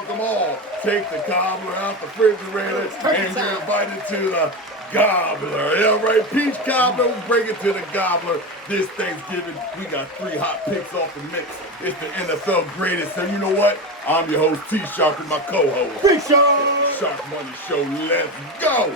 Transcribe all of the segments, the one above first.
welcome all. Take the cobbler out the refrigerator and you're invited to the gobbler. Yeah, right, peach cobbler, bring it to the gobbler. This Thanksgiving, we got 3 hot picks off the mix. It's the NFL greatest, so you know what? I'm your host, T-Shark, and my co-host, T-Shark! Sharkmoney Show, let's go!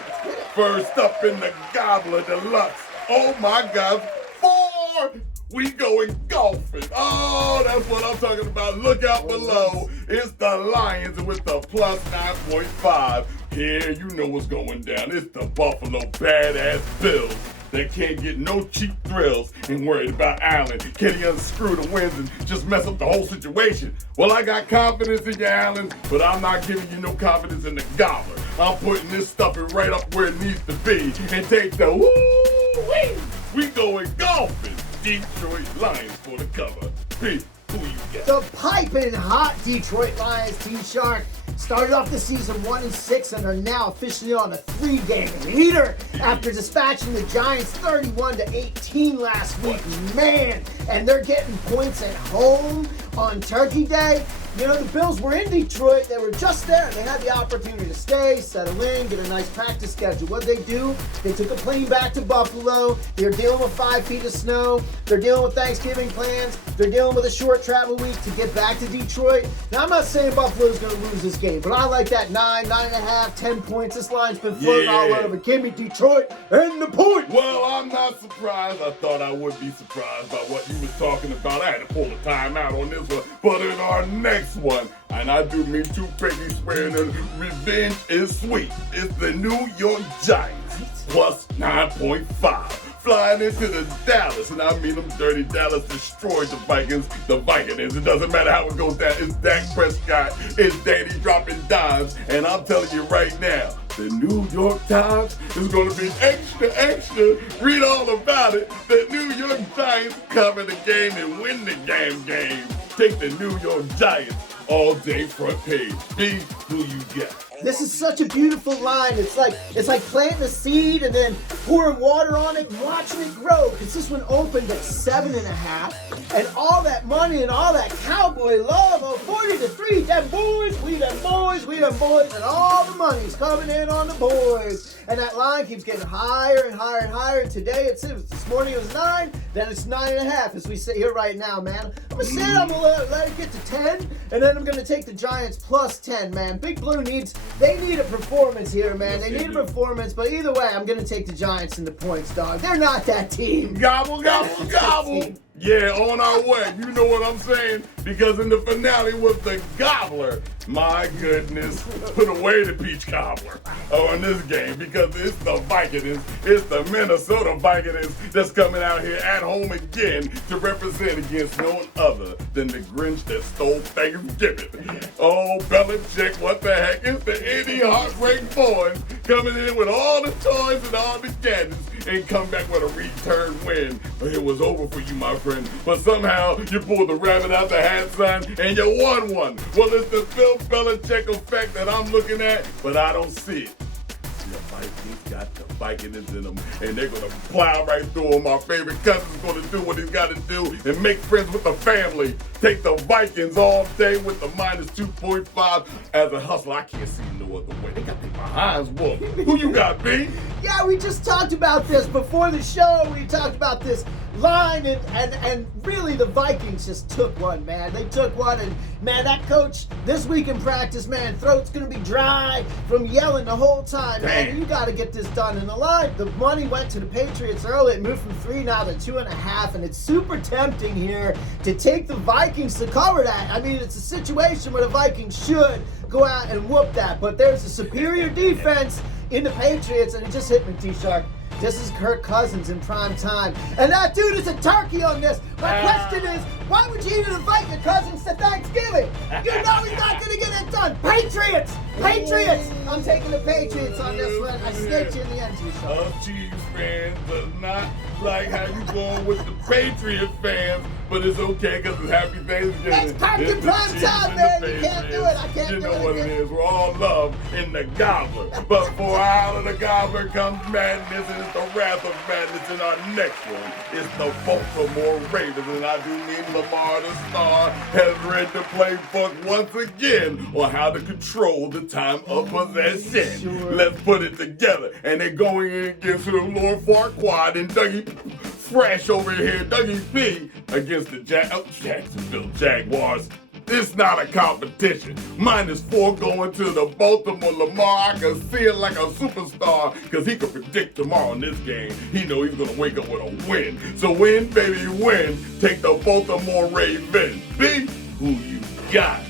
First up in the Gobbler Deluxe, oh my God, 4! We going golfing. Oh, that's what I'm talking about. Look out below. It's the Lions with the plus 9.5. Here, you know what's going down. It's the Buffalo Badass Bills. They can't get no cheap thrills and worried about Allen. Can he unscrew the wins and just mess up the whole situation? Well, I got confidence in you, Allen, but I'm not giving you no confidence in the Gobbler. I'm putting this stuffing right up where it needs to be and take the woo-wee. We going golfing. Detroit Lions for the cover. P, who you got? The piping hot Detroit Lions, T-Shark, started off the season 1-6 and are now officially on a 3-game heater after dispatching the Giants 31-18 last week. Man, and they're getting points at home on Turkey Day. You know, the Bills were in Detroit. They were just there. They had the opportunity to stay, settle in, get a nice practice schedule. What did they do? They took a plane back to Buffalo. They're dealing with 5 feet of snow. They're dealing with Thanksgiving plans. They're dealing with a short travel week to get back to Detroit. Now, I'm not saying Buffalo's going to lose this game, but I like that 9.5, 10 points. This line's been floating all over. Give me Detroit and the point. Well, I'm not surprised. I thought I would be surprised by what you was talking about. I had to pull the timeout on this one. But in our next one, and I do mean to pinky swearing that revenge is sweet. It's the New York Giants plus 9.5. Flying into the Dallas, and I mean them dirty Dallas destroyed the Vikings, the Vikings. It doesn't matter how it goes down. It's Dak Prescott, it's Danny dropping dimes, and I'm telling you right now, the New York Times is going to be extra. Read all about it. The New York Giants cover the game and win the game. Take the New York Giants all day front page. B, who you got? This is such a beautiful line. It's like planting a seed and then pouring water on it and watching it grow. Because this one opened at 7.5, and all that money and all that cowboy love, 40-3, them boys, we them boys, and all the money's coming in on the boys. And that line keeps getting higher and higher. And today this morning it was 9, then it's 9.5 as we sit here right now, man. I'm gonna say I'm gonna let it get to 10, and then I'm gonna take the Giants plus 10, man. Big Blue they need a performance here, man. They need a performance, but either way, I'm going to take the Giants in the points, dog. They're not that team. Gobble. Yeah, on our way. You know what I'm saying? Because in the finale was the Gobbler. My goodness. Put away the peach cobbler on this game because it's the Vikings. It's the Minnesota Vikings that's coming out here at home again to represent against no other than the Grinch that stole Thanksgiving. Oh, Belichick, what the heck? It's the Indy Heartbreak Boys coming in with all the toys and all the gadgets and come back with a return win. But it was over for you, my friend. But somehow you pulled the rabbit out the hat, son, and you won one. Well, it's the Bill Belichick effect that I'm looking at, but I don't see it. The Vikings got the Vikings in them, and they're going to plow right through them. My favorite cousin's going to do what he's got to do and make friends with the family. Take the Vikings all day with the minus 2.5 as a hustler. I can't see no other way. They got their behinds whooped. Who you got, B? Yeah, we just talked about this before the show. We talked about this line, and really the Vikings just took one, man. They took one, and man, that coach this week in practice, man, throat's gonna be dry from yelling the whole time. Man, you got to get this done. In the line, the money went to the Patriots early. It moved from 3 now to 2.5, and it's super tempting here to take the Vikings to cover that. I mean, it's a situation where the Vikings should go out and whoop that, but there's a superior defense in the Patriots, and it just hit me, T-Shark. This is Kirk Cousins in prime time. And that dude is a turkey on this. My question is, why would you even invite your Cousins to Thanksgiving? You know he's not going to get it done. Patriots! I'm taking the Patriots on this one. I snaked you in the end, T-Shark. Chiefs fans does not like how you going with the Patriot fans. but it's okay because it's Happy Thanksgiving. It's packed in prime time, man. You can't do it. I can't do it. You know what it is. We're all love in the gobbler. But for out of the gobbler comes madness, and it's the wrath of madness in our next one. It's the Baltimore Ravens, and I do mean Lamar the Star has read the playbook once again on how to control the time of possession. Sure. Let's put it together. And they're going in against Lord Farquaad and Dougie Fresh over here, Dougie P, against the Jacksonville Jaguars. It's not a competition. -4 going to the Baltimore Lamar. I can see it like a superstar because he can predict tomorrow in this game. He know he's going to wake up with a win. So win, baby, win. Take the Baltimore Ravens. B, who you got?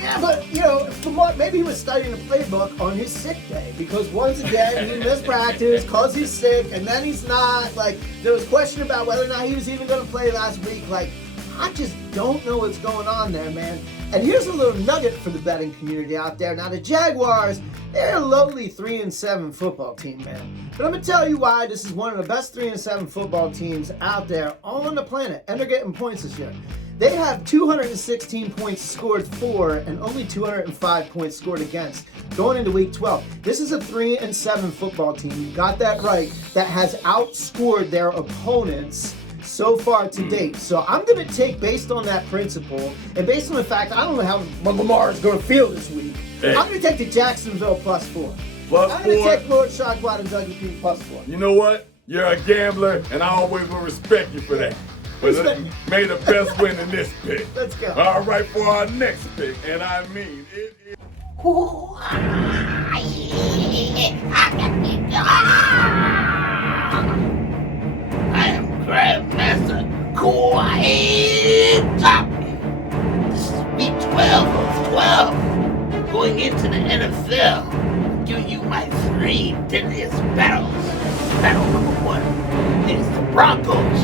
Yeah, but, you know, Lamar, maybe he was studying the playbook on his sick day because once again, he missed practice because he's sick, and then he's not. Like, there was question about whether or not he was even going to play last week. Like, I just don't know what's going on there, man. And here's a little nugget for the betting community out there. Now, the Jaguars, they're a lowly 3-7 football team, man. But I'm going to tell you why this is one of the best 3-7 football teams out there on the planet. And they're getting points this year. They have 216 points scored for and only 205 points scored against going into week 12. This is a 3-7 football team. You got that right. That has outscored their opponents so far to date. So I'm going to take, based on that principle, and based on the fact I don't know how Lamar is going to feel this week, I'm going to take the Jacksonville +4. I'm going to take Lord Sharkmoney and Dougie P +4. You know what? You're a gambler, and I always will respect you for that. But may the best win in this pick. Let's go. All right, for our next pick, and I mean it is. I am Grandmaster Quiet Top. This is week 12 of 12. Going into the NFL, I'm giving you my 3 deadliest battles. Battle number 1 is the Broncos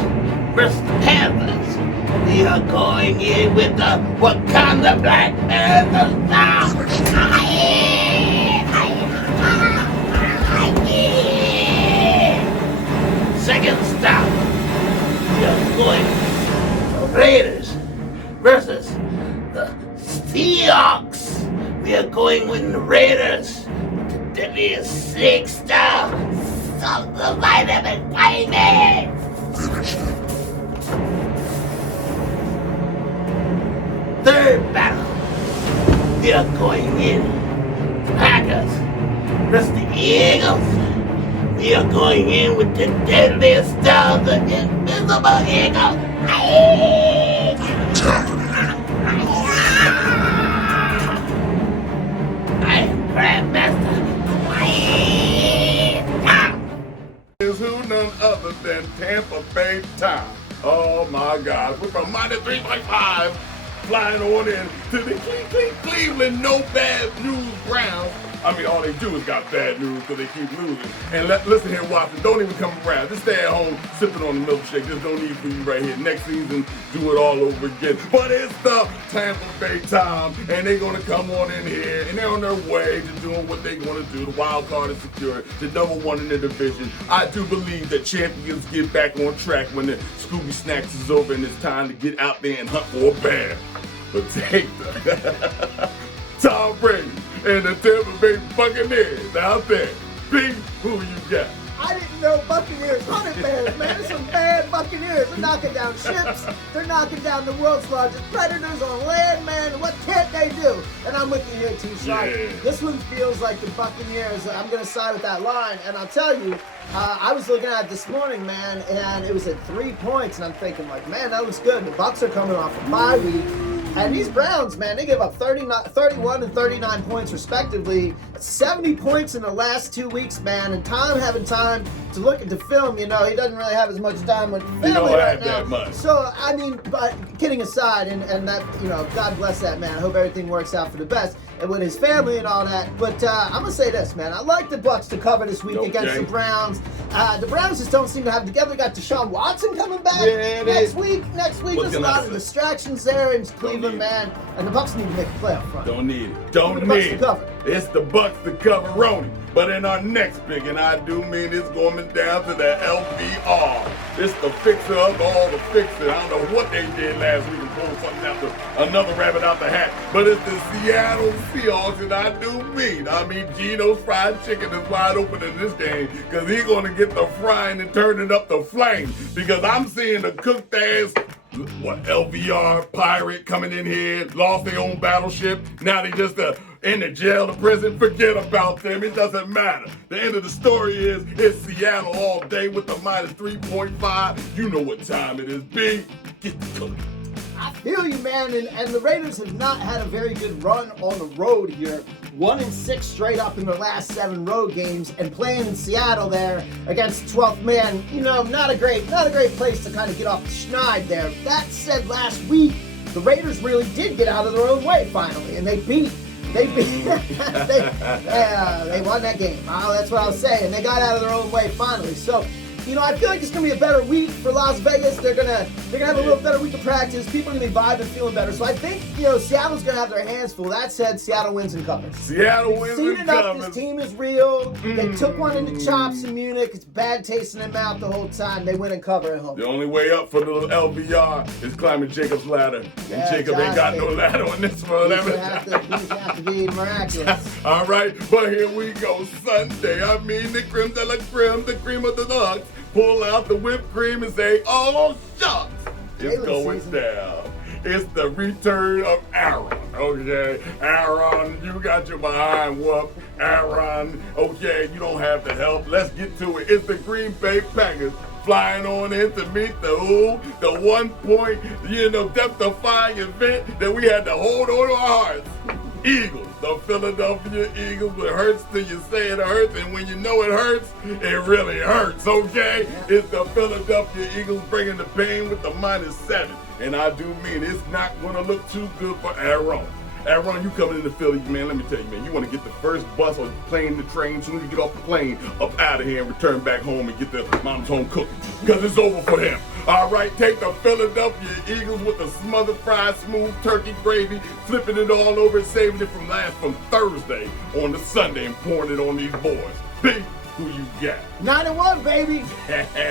versus the Panthers. We are going in with the Wakanda Black Panthers. Second stop, we are going the Raiders versus the Seahawks. We are going with the Raiders. The deadliest 6 star. So the vitamin baby. Third battle, we are going in Packers versus the Eagles. We are going in with the deadliest star, the invisible eagle. I am Grandmaster. Is who none other than Tampa Bay Tom. Oh my God, we're from -3.5 flying on in to the Cleveland no bad news Browns. I mean, all they do is got bad news because they keep losing. And listen here, Watson, don't even come around. Just stay at home sipping on the milkshake. There's no need for you right here. Next season, do it all over again. But it's the Tampa Bay Tom, and they're going to come on in here, and they're on their way to doing what they want to do. The wild card is secured. The #1 in the division. I do believe that champions get back on track when the Scooby Snacks is over, and it's time to get out there and hunt for a bear. But take the Tom Brady and the Tampa Bay Buccaneers out there. Big, who you got? I didn't know Buccaneers hunted bears, man. There's some bad Buccaneers. They're knocking down ships. They're knocking down the world's largest predators on land, man. What can't they do? And I'm with you here, T-Shark. Yeah. This one feels like the Buccaneers. I'm going to side with that line. And I'll tell you, I was looking at it this morning, man, and it was at 3 points. And I'm thinking, like, man, that looks good. The Bucs are coming off a bye week. And these Browns, man, they give up 31 and 39 points respectively. 70 points in the last 2 weeks, man. And Tom having time to look at the film, you know, he doesn't really have as much time with the family He don't right have now. that much. So, I mean, but kidding aside, and that, you know, God bless that man. I hope everything works out for the best. and with his family and all that. But I'm gonna say this, man. I like the Bucs to cover this week against the Browns. The Browns just don't seem to have it together. Got Deshaun Watson coming back next week. There's a lot of distractions there in Cleveland, man. And the Bucs need to make a playoff run. Don't need it. Don't need it. It's the Bucs to cover Roni. But in our next pick, and I do mean it's going down to the LVR. It's the fixer of all the fixers. I don't know what they did last week and pulled something out another rabbit out the hat. But it's the Seattle Seahawks, and I mean Geno's fried chicken is wide open in this game because he's going to get the frying and turning up the flame because I'm seeing the cooked ass LVR pirate coming in here, lost their own battleship. Now they just in the jail or prison. Forget about them. It doesn't matter. The end of the story is it's Seattle all day with the minus 3.5. You know what time it is, B. Get the cook. I feel you, man, and the Raiders have not had a very good run on the road here. 1-6 straight up in the last 7 road games, and playing in Seattle there against 12th man, not a great place to kind of get off the schneid there. That said, last week the Raiders really did get out of their own way finally, and they won that game. That's what I was saying. They got out of their own way finally. So, I feel like it's gonna be a better week for Las Vegas. They're gonna have a little better week of practice. People are gonna be vibing, feeling better. So I think Seattle's gonna have their hands full. That said, Seattle wins and covers. Seattle wins and covers. This team is real. They took one in the chops in Munich. It's bad taste in their mouth the whole time. They win and cover at home. The only way up for the LVR is climbing Jacob's ladder, and Jacob ain't got no ladder on this one. He's gonna have to be miraculous. All right, but here we go. Sunday. I mean the creme de la creme, the cream of the nuts. Pull out the whipped cream and say, oh, shucks. It's going down. It's the return of Aaron, okay? Aaron, you got your behind whooped. Aaron, okay, you don't have the help. Let's get to it. It's the Green Bay Packers flying on in to meet the 1 point, death-defying event that we had to hold on to our hearts. Eagles, the Philadelphia Eagles. It hurts till you say it hurts, and when you know it hurts, it really hurts, okay? It's the Philadelphia Eagles bringing the pain with the -7. And I do mean it's not going to look too good for Aaron. Aaron, you coming into Philly, man, let me tell you, man, you want to get the first bus or plane, the train, as soon as you get off the plane, up out of here and return back home and get the mom's home cooking, because it's over for him. All right, take the Philadelphia Eagles with the smothered fried smooth turkey gravy, flipping it all over and saving it from Thursday on the Sunday and pouring it on these boys. Big, who you got? 9-1, baby.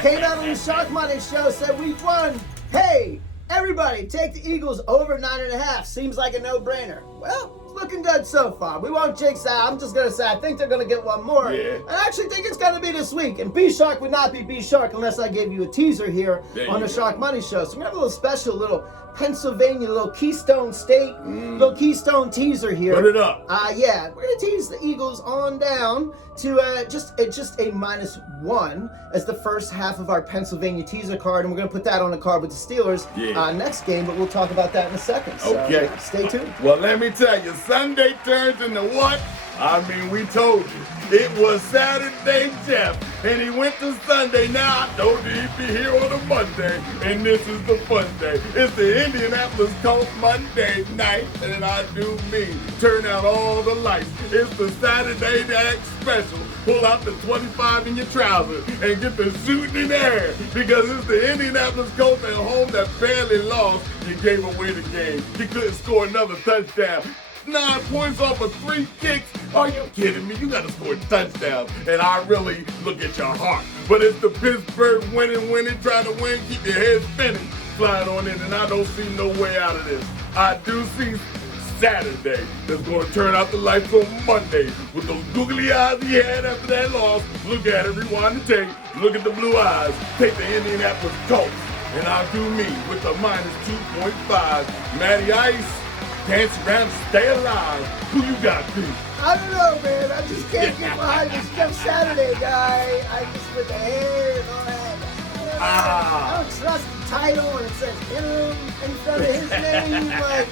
Came out on the Sharkmoney show, said week 1, hey, everybody, take the Eagles over 9.5. Seems like a no-brainer. Well, it's looking good so far. We won't jinx that. I'm just going to say I think they're going to get one more. Yeah. I actually think it's going to be this week. And B-Shark would not be B-Shark unless I gave you a teaser here on the Sharkmoney show. So we're going to have a little special, little Pennsylvania, little Keystone State, little Keystone teaser here. Put it up. Yeah, we're going to tease the Eagles on down to just a -1 as the first half of our Pennsylvania teaser card, and we're going to put that on the card with the Steelers next game, but we'll talk about that in a second. So, okay. Stay tuned. Well, let me tell you, Sunday turns into what? I mean, we told you. It was Saturday, Jeff, and he went to Sunday. Now, I told you he'd be here on a Monday, and this is the fun day. It's the Indianapolis Colts Monday night, and I do mean turn out all the lights. It's the Saturday night special. Pull out the 25 in your trousers and get the shooting in there, because it's the Indianapolis Colts at home that barely lost. You gave away the game. You couldn't score another touchdown. 9 points off of 3 kicks. Are you kidding me? You got to score touchdowns. And I really look at your heart. But it's the Pittsburgh winning, trying to win, keep your head spinning, flying on in, and I don't see no way out of this. I do see Saturday that's going to turn out the lights on Monday with those googly eyes he had after that loss. Look at it, rewind the tape, look at the blue eyes, take the Indianapolis Colts. And I do mean with the -2.5, Matty Ice, dance around to stay alive. Who you got, Pete? I don't know, man. I just can't get behind this Jeff Saturday guy. I just with the hair and all that. I don't trust the title and it says interim in front of his name. Like,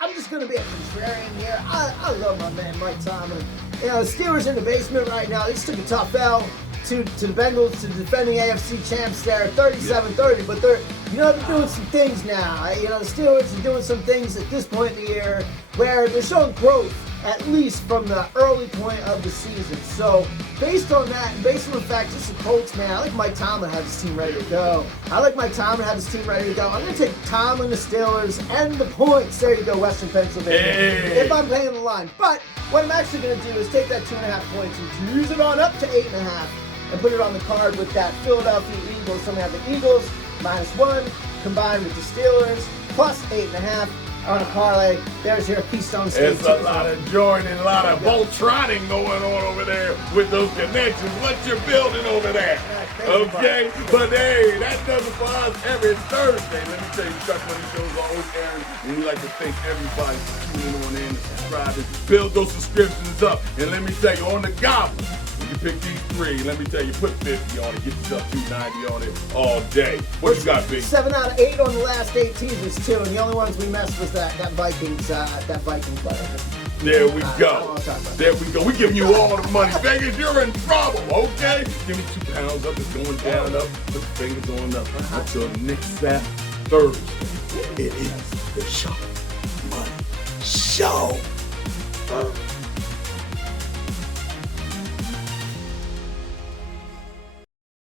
I'm just gonna be a contrarian here. I love my man Mike Tomlin. Steelers in the basement right now. They just took a tough L to the Bengals, to the defending AFC champs there, 37-30, but they're doing some things now. The Steelers are doing some things at this point in the year where they're showing growth, at least from the early point of the season. So based on that, and based on the fact this is the Colts, man, I like Mike Tomlin had his team ready to go. I'm going to take Tomlin, the Steelers, and the points. There you go, Western Pennsylvania. Hey. If I'm playing the line. But what I'm actually going to do is take that 2.5 points and use it on up to 8.5 and put it on the card with that Philadelphia Eagles. So I'm going to have the Eagles -1 combined with the Steelers plus 8.5 on a parlay. There's your Keystone State. It's a lot of joining, a lot of Voltroning going on over there with those connections. What you're building over there. Okay? But hey, that does it for us every Thursday. Let me tell you, Sharkmoney shows are always airing, and we like to thank everybody for tuning on in and subscribing. Build those subscriptions up. And let me tell you, on the Goblin, when you pick these 3, let me tell you, put 50 on it, get yourself 290 on it all day. What you got, Big? 7 out of 8 on the last 8 teasers too, and the only ones we messed was that Vikings player. There we go. There we go. We giving you all the money. Vegas, you're in trouble, okay? Give me 2 pounds up. It's going down, up. Put the fingers on up. Until next Thursday, it is the Shark Money Show.